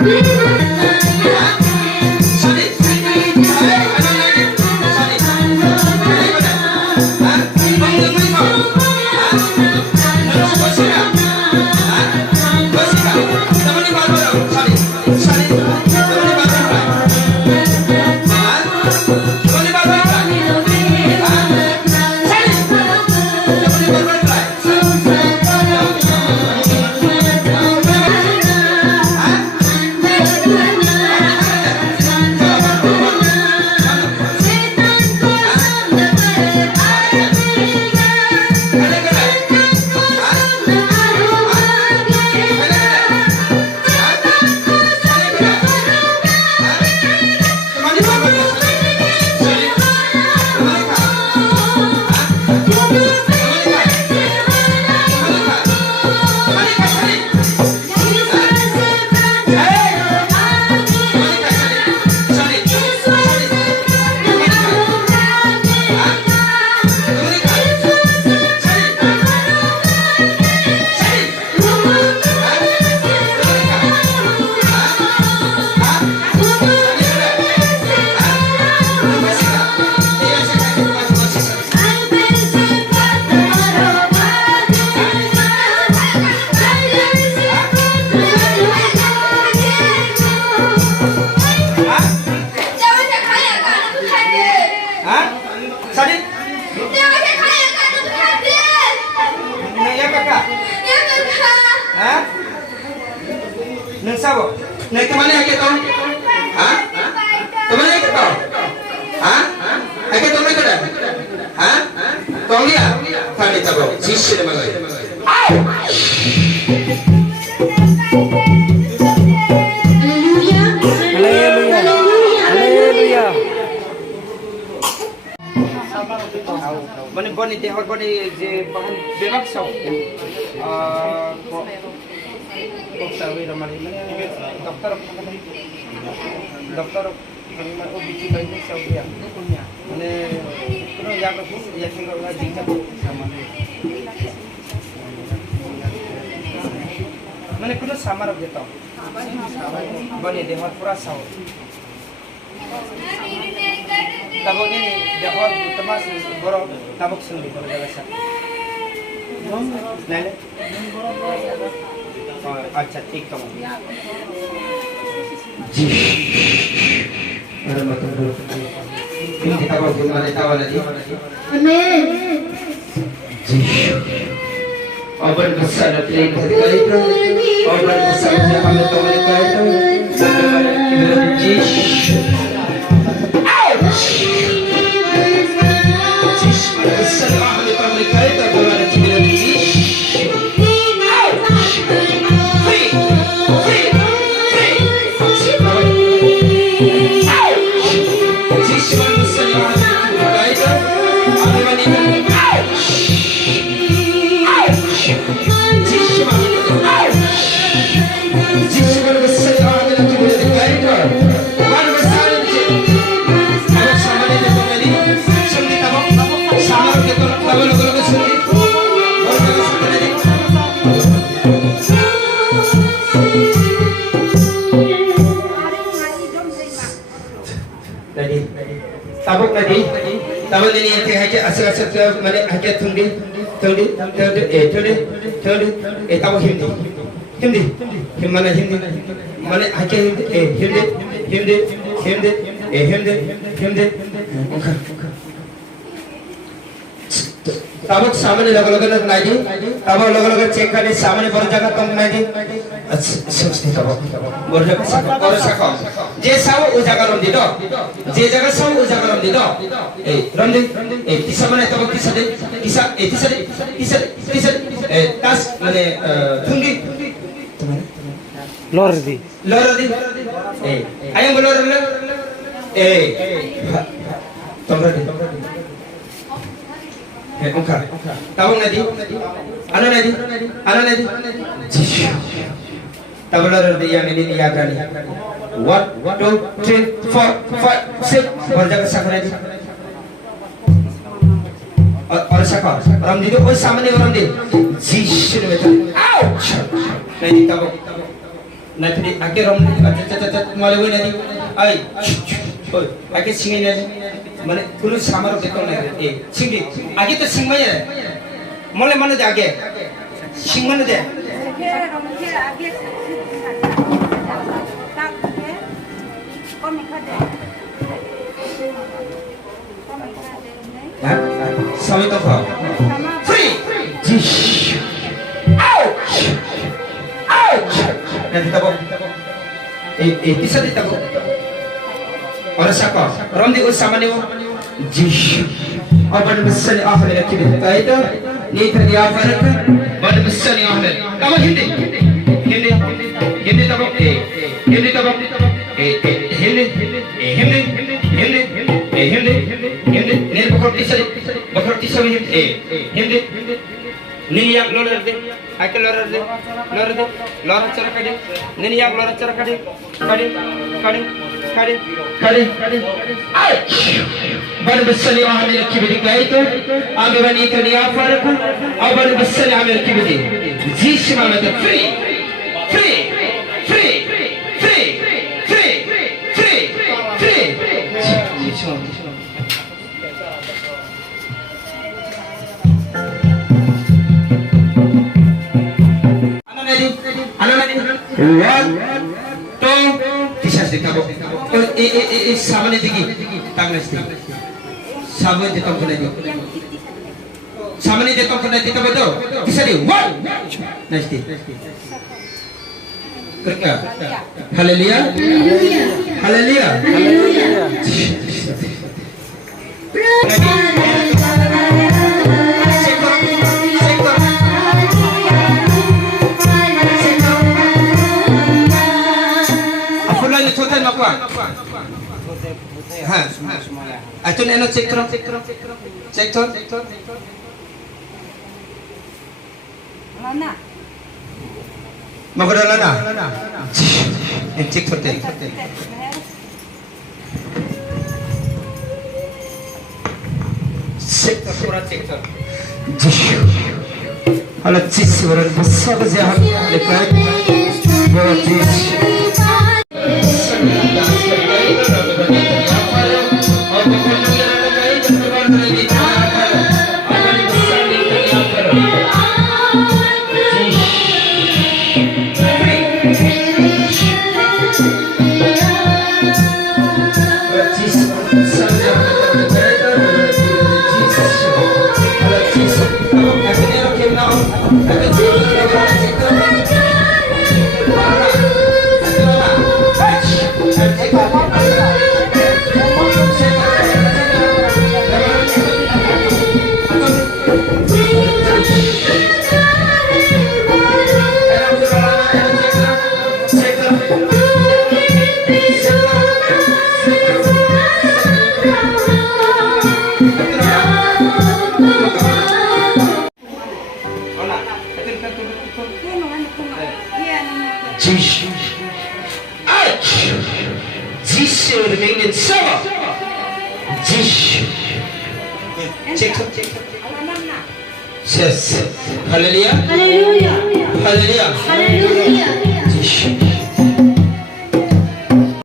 Birman Sabo, neng kemana ya kita? Hah? Kemana ya kita? Hah? Ayo kita mana kita? Hah? Kau lihat? Kami tahu. Sisi mana lagi? Bani dehor bani je bahan bebak sau. Kok sawi ramai mana dokter kami OBG bayi sau dia. Mana kalau yang aku yang tinggal lagi jago sama. Mana kuno sama rok gitu. Bani dehor pura sau. Tabok ini dehor temas borok tabok sendiri kalau jaga sak. Nene. Oh, acha ठीक तो जी अरे मतलब इन किताबों के माने तावाला जी आमेन जी और गुस्सा न प्ले करे तो और गुस्सा से हमें तो मैंने कहा तो जी tabuk tadi tabuk ini yang tengah asal-asal mana hanya tunggu tabuk hindi mana hindi mana hanya hindi tabuk सामने लगा नाजी tabuk लगा चेक करने सामने बर जगह कम नाजी अच्छा tabuk बर जगह जे साव उजागर रंदी दो जे जगह साव उजागर रंदी दो रंदी किसा मने तब किसा तास मने थुंगी लोर दी ayam belor tomradi ongkar tahu nadi ana nadi tabelor yang ini niagani 1 2 3 4 5 6 berjaga sakra di और सका राम दी तो ओए सामने राम दी जीश ने बेटा आउच नहीं तब नहीं फिर आके राम दी अच्छा माले हुए नहीं आई ओए आके सिंगे नहीं माने कुल सामर देखो नहीं सिंगी आगे तो सिंग में है माले माने दे आगे सिंग में दे Sami to fa free dish ouch nanti tabo bisa ditabo orang saka orang di usama ni dish apa besar ni ahli lagi kita itu ni tadi apa pada besar ni ahli kamu hindi tabo hindi nih bakar tisari hindi niyak lorar de ake lorar cara kade niyak lorar cara kade ay ban besali ahli akibidi kaitu age bani to niya farku aban besali ahli akibidi jishma mata free सामने दिखी तांगनेस सामने देता हूँ नहीं सामने देता हूँ नहीं देता बेटो किसने one next Hallelujah. Hallelujah. Itu neno cek lana. Mau ke lana? Cek hotel. Cek pura cek. Kalau cis orang besar saja lepas berarti. Hallelujah. Hallelujah. Hallelujah.